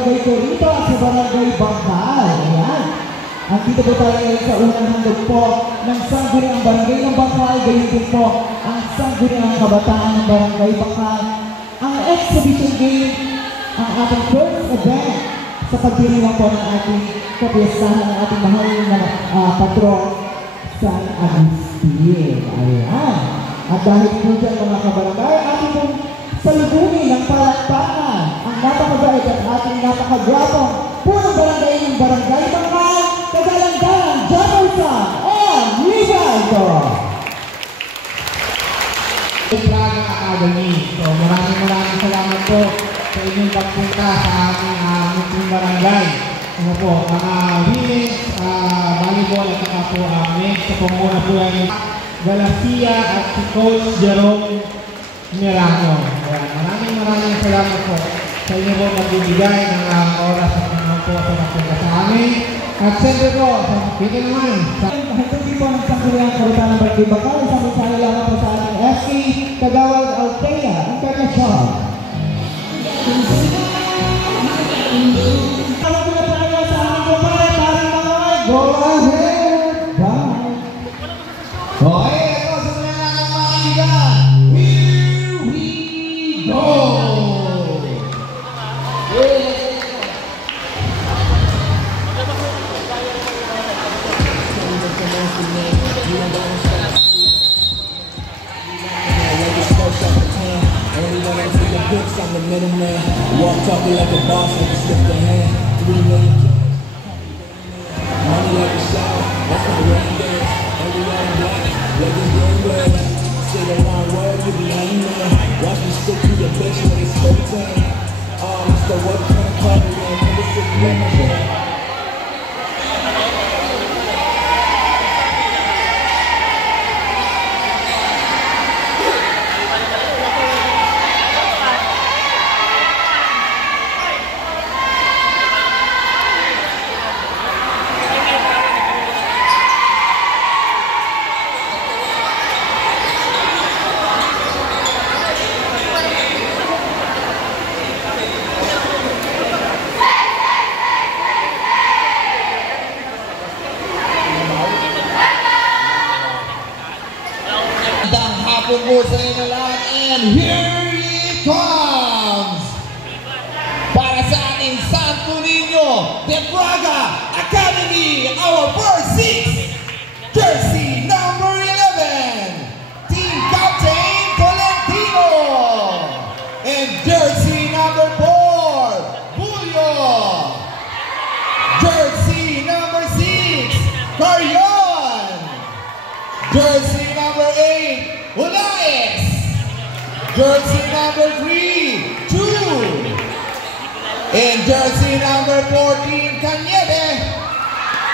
Barangay Torito at sa Barangay Bangkal. Ayan. Andito po tayo ngayon sa unang handog po ng Sangguniang Barangay ng Bangkal. Gayon din po ang Sangguniang Kabataan ng Barangay Bangkal. Ang exhibition game, ang ating first event sa pagdiriwang po ng ating kapiyasahan ng ating mahal na patron, San Agustin. Ayan. At dahil po dyan mga kabarangay, ating pong salubungin ng palakpakan ang napakabait at ating napakagwapong punong barangay ng Barangay Bangkal, Kagalangan, Jefferson, and Rivaldo. Praga Academy. So maraming salamat po sa inyong pagpunta sa aming munting barangay. Ano po, mga women's volleyball at saka po men's sa panguna po yan Galacia at si Coach Jerome Mirano. Maraming salamat po sa inyo po magbibigay ng oras at naman po sa pagpunta sa amin. At siyempre po, kita naman. Hindi po ng Sangguniang Kabataan ng Barangay Bangkal, isang mensahe lamang po sa ating FC Kagawad Altea, ang Karnasyon. Alam ko na tayo sa aming kumpare, paring mga go ahead! Bye! Okay, ito, simulan na ng mga kaibigan. Here we go! I'm the middleman. Walk talking like a boss, I just lift a hand. 3 million. Money like a shower, that's my rain dance. Every all in black, like it's game. Say the wrong word, you be hangman. Watch me stick to your bitch when it's slow time. Mr. What kind of club we in? Number 6 lemon. And here it comes! Para sa ating Santo Niño de Praga Academy, our first 6, jersey number 11, Team Captain Tolentino, and jersey number 4, Julio, jersey number 6, Carion, jersey number 8, Olaes, jersey number 3, 2, and jersey number 14, Cañete,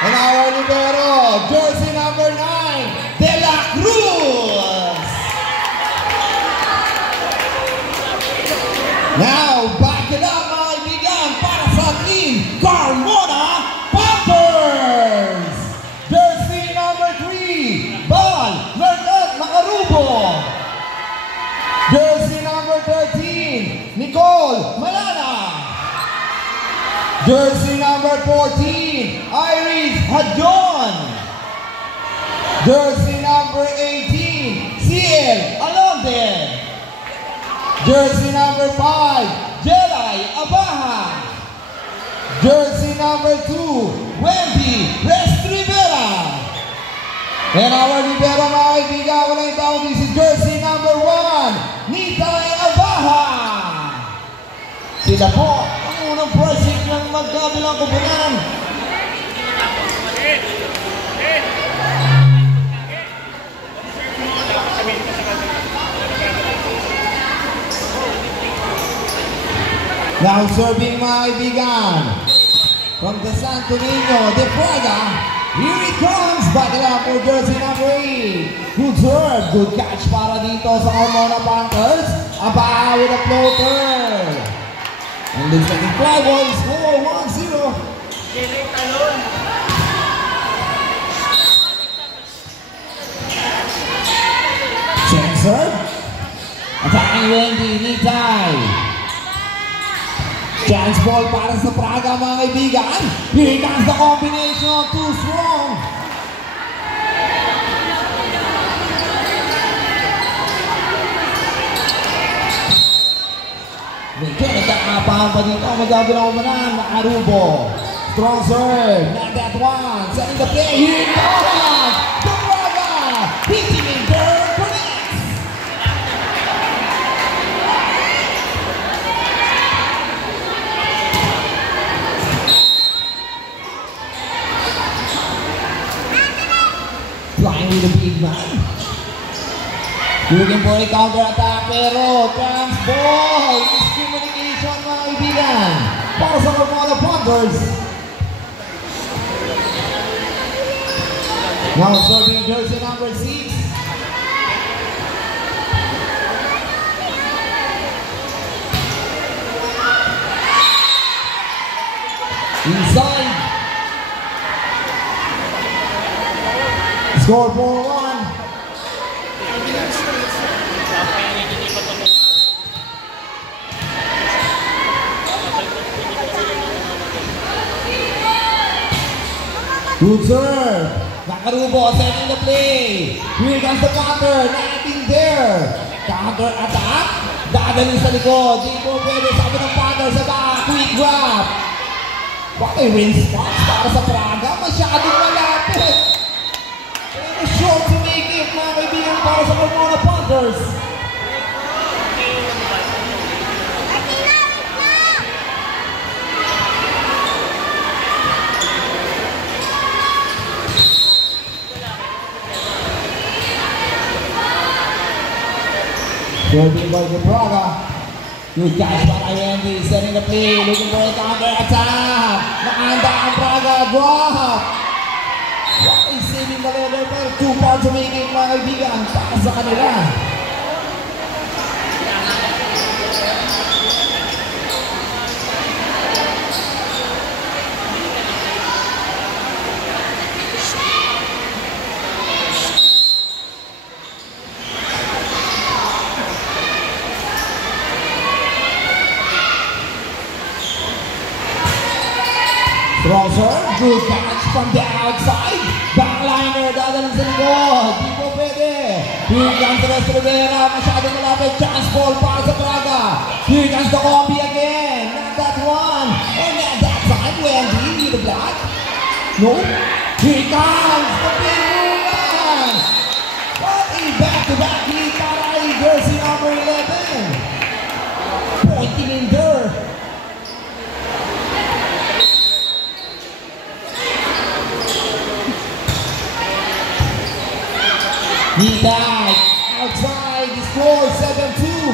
and our libero, jersey number 9, De La Cruz. Now, back it up mga kaibigan para sa Team Carmona Panthers. Jersey number 3, Bal Mernet Macarubo. Jersey number 13, Nicole Malana. Jersey number 14, Iris Hadjon. Jersey number 18, CL Alonde. Jersey number 5, Jelay Abaha. Jersey number 2, Wendy Restrivera. And our libero mga kaibigan, walang tao, this is jersey number 1, Nitay Abaha. Sila po ang unang project ng magkabilang kupunan. Now serving mga kaibigan, from the Santo Niño de Praga, here it comes, battle up for jersey number 8. Good serve, good catch para dito sa Carmona Panthers. Abaha with a floater. And looks like the fly ball score 1-0. Check serve. Attacking Wendy, Nitay. Jack chance ball para sa Praga mga kaibigan. Here comes the combination, too strong. Medyo nagkakapahan pa dito. Magagawa na umanan na Arubo. Strong serve. Not that one. Setting the play. Here it comes. The Praga. Hitting in third. Connects. Flying with a big man. Looking for a counter-attack pero trans ball! Miscommunication mga kaibigan para sa Carmona Panthers. Now serving jersey number 6. Inside. Score 4-1. Good serve. Nakarubo, setting the play. Here comes the counter. Nothing there. Counter attack. Dadalhin sa likod. Di po pwede sabi ng Panthers sa back. Quick grab. What a response para sa Praga. Masyadong malapit. Pero short to make it mga kaibigan para sa Carmona Panthers. Serving by the Praga. Good catch by Andy, setting the play, looking for a counter attack. Nakahanda ang Praga, drop. What is saving the letter pero too far to make it mga kaibigan para sa kanila. Strong serve, good catch from the outside. Backliner, dadalhin sa likod. Di po pwede. Here comes the rest of the Rivera. Masyadong malapit. Chance ball para sa Praga. Here comes the combi again. Not that one. And not that time. Wendy with the block. No. Here comes the big one. What a back-to-back lead para kay jersey number 11. Pointing in there. He died outside the score 7-2.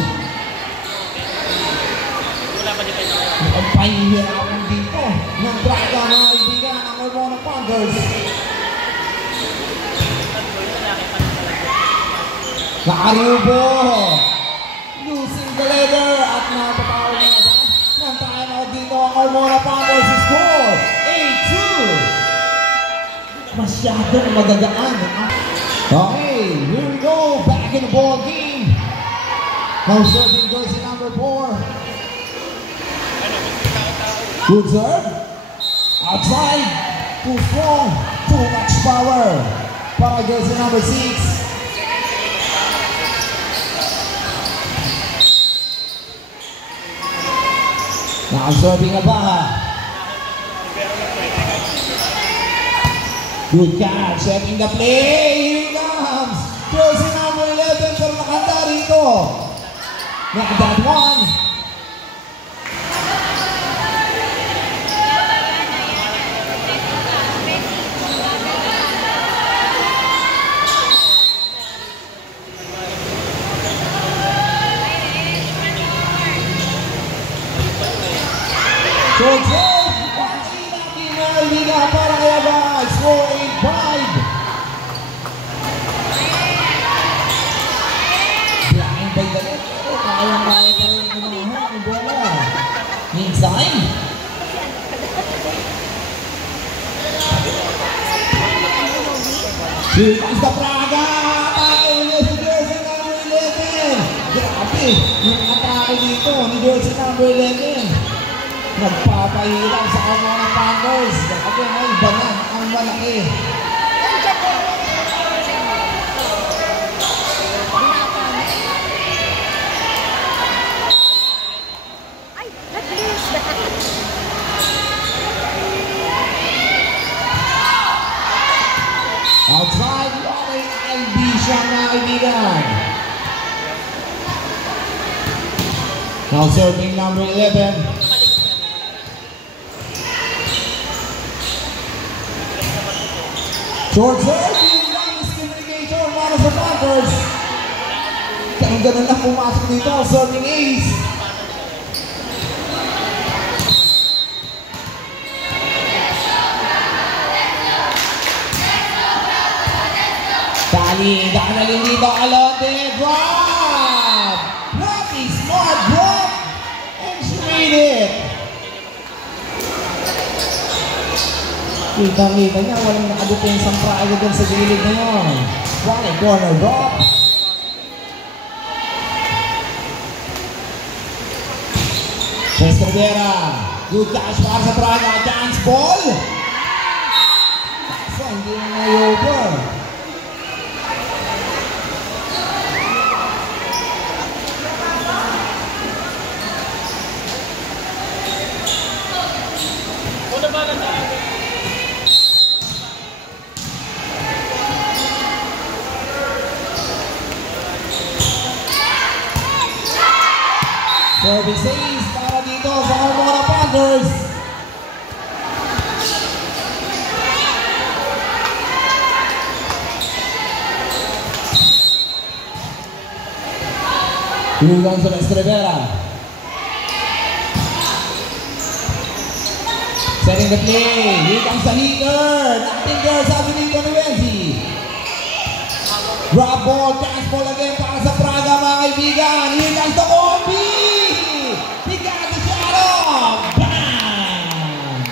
Ang pahihirapan dito ng Praga mga kaibigan ang Carmona Panthers. Nakarubo. Losing the leader at natatawag na ng time out dito ang Carmona Panthers score 8-2. Masyadong magagaan. Okay, here we go, back in the ball game. Now serving jersey number 4. Good serve. Outside. Too strong. Too much power. Para jersey number 6. Now serving Abaha. Good catch, setting the play. Here comes jersey number 11 pero nakanda rito. Not that one. So, Liga para kay Abay, score 8-5. Blind by the net, pero kayang-kaya pa rin unahan ang bola. Inside. Here comes the Praga. Atake ulit si jersey number 11. Grabe, yung atake dito ni jersey number 11. nagpapahirap sa mga Panthers. Grabe, ay, iba na ang malaki. Ay, nag-lose. Outside, running LB siya mga kaibigan. Now serving number 11. Short serve, yung lang discrimination para sa Panthers. Kaya ganun lang pumasok dito, serving ace. Dakalin dito, Alonte, drop! Lucky, smart drop! And she made it! Kita-kita niya, walang nakadepensang prayo dun sa gilid na yun. One corner drop. Estrella, good catch para sa Praga, dance ball! So, hindi na over. Service ace para dito sa Carmona Panthers. Here comes the Estrella. Setting the play. Here comes the heater. Nothing there, sabi dito ni Wendy. Drop ball, chance ball again para sa Praga mga kaibigan. Here comes the Obi. He got the shot off. Bang!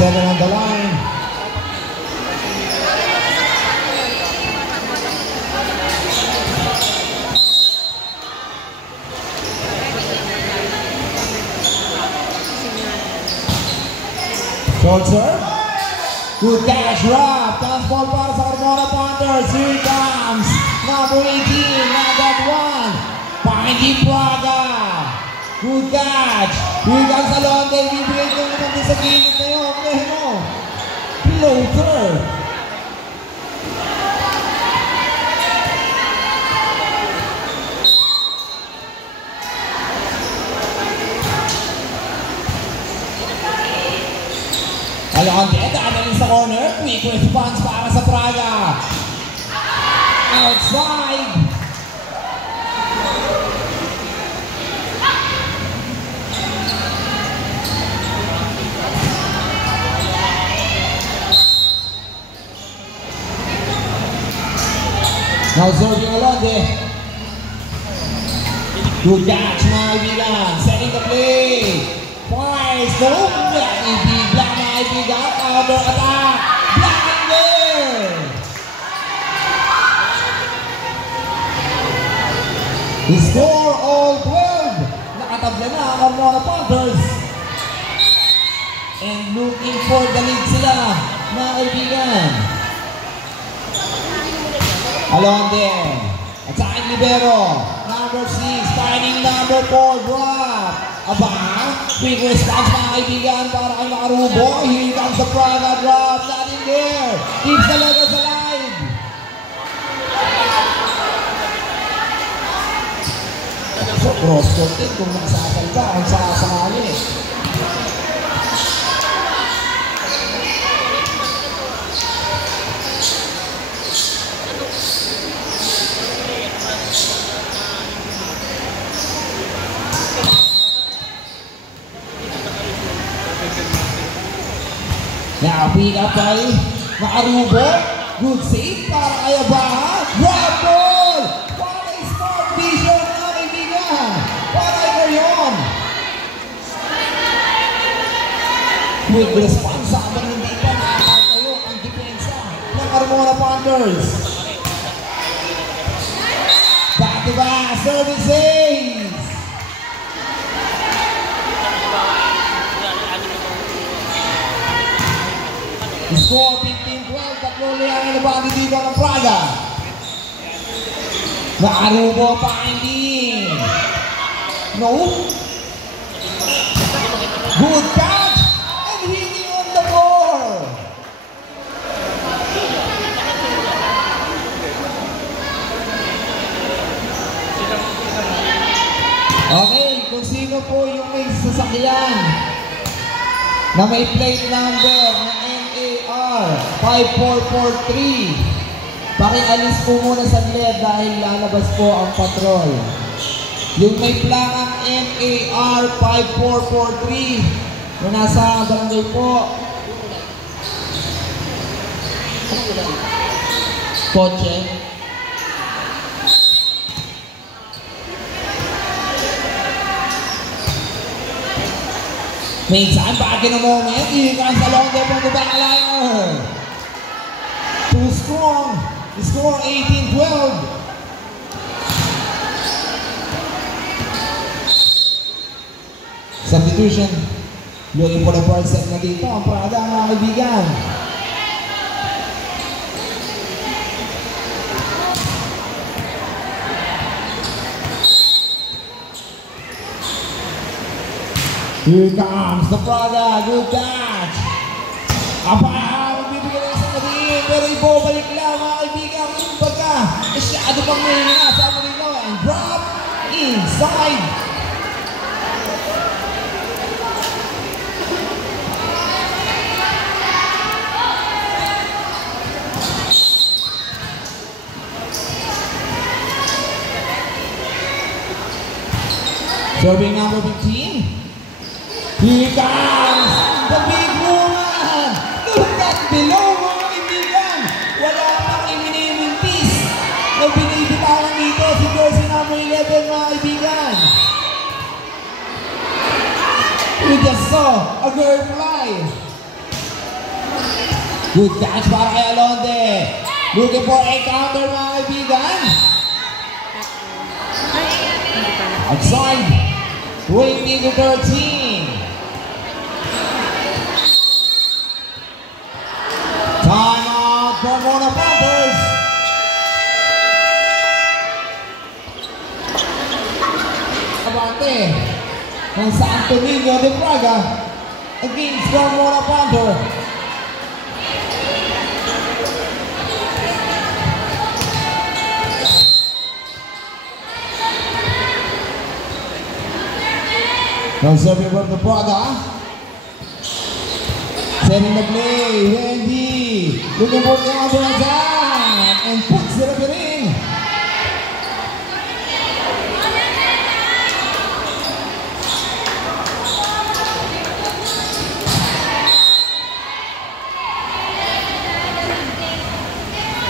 Seven on the line. Short serve. Good catch, drop. Dance ball para sa Carmona Panthers. Here it comes. Number 18, not that one. Finding Praga. Good catch. Here comes Alonte. Bibigay ko naman din sa gilid na yun. Ano? Floater. Alonte, dadalhin sa corner. Quick response para sa Praga. Outside. Now Sergio Alonte. Good catch mga kaibigan. Setting the play. Fires. Nope. Very big black mga kaibigan. Counter attack. Black in there. The score all 12. Nakatabla na ang Carmona Panthers. And looking for the lead sila mga kaibigan. Alonte. At sa aking libero. Number 6. Finding number 4. Drop. Aba. Quick response mga kaibigan para kay Makarubo. Here comes the Praga drop. Not in there. Keeps the levels alive. So cross-court din kung nakasasalta ang sasali. Now, pick up by Makarubo. Good save para kay Abaha. Drop ball! What a smart vision na kaibigan! Para kay Carion. With response, habang hindi pa nakakatayo ang depensa ng Carmona Panthers. Back-to-back services! Score 15-12, tatlo liang inabati dito ng Praga. Nakarubo pa hindi. No. Good catch and hitting on the floor. Okay, kung sino po yung may sasakyan na may plate number na NAR 5443, pakialis po muna saglit dahil lalabas po ang patrol. Yung may plakang NAR 5443 na nasa barangay po. Kotse. Meantime, back in a moment, here comes along there from the back liner. Too strong. The score 18-12. Substitution. Looking for the first set na dito. Ang Praga, mga kaibigan. Here comes the Praga. Good catch. Magbibigay ng isang natin. Pero ibabalik lang, mga kaibigan. Kumbaga, masyado pang mahina sa Marino. And drop inside. Serving number 15. Here comes the big woman. Look at below, mga kaibigan. Wala pang iminimintis na binibitawan dito si jersey number 11, mga kaibigan. We just saw a girl fly. Good catch para kay Alonde. Looking for a counter, mga kaibigan. Outside. 20-13. Time out for Carmona Panthers. Abante ng Santo Niño de Praga against Carmona Panthers. Now serving from the Praga. Setting the play, Wendy. Looking for the other attack and puts it up and in.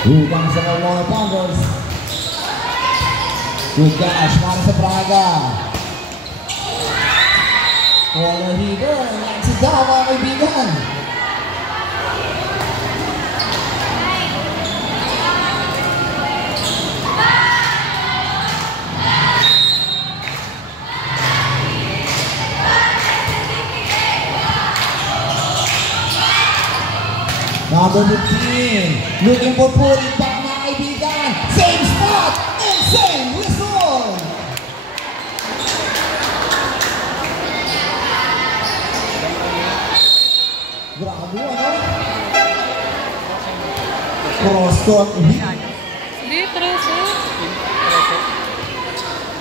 Here comes the Carmona Panthers. Good catch, para sa Praga. Corner heater, and that's it down, mga kaibigan. Number 15, looking for pulling back, mga kaibigan. Same spot and same whistle. Grabe, ano? Cross-court hit. Hindi, 13.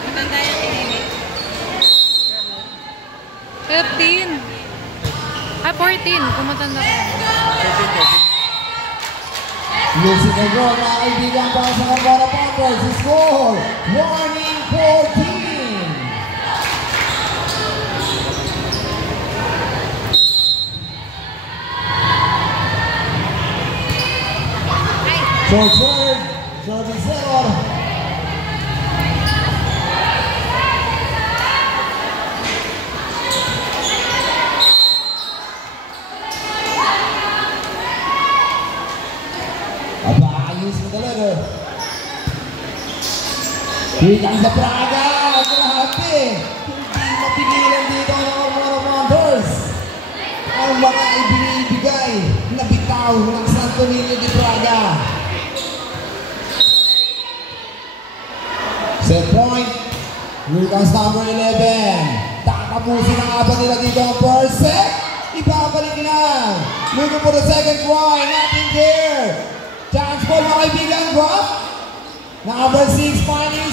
Matanda yan, Inini. 13. Ah, 14. Kung matanda ka. Losing the goal, mga kaibigan, para sa Carmona Panthers. The score, warning 14. Short serve, serving zero. mismo the letter. Here comes the Braga! Grabe! Hindi mapigilan dito ang mga Monsters. Ang mga ibinibigay na bitaw ng Santo Niño de Braga. Set point. Here comes number 11. Tatapusin ang aba nila dito ang first set. Ibabalik na. Looking for the second try. Nothing there. Chance ball mga kaibigan. Drop. Number 6 finding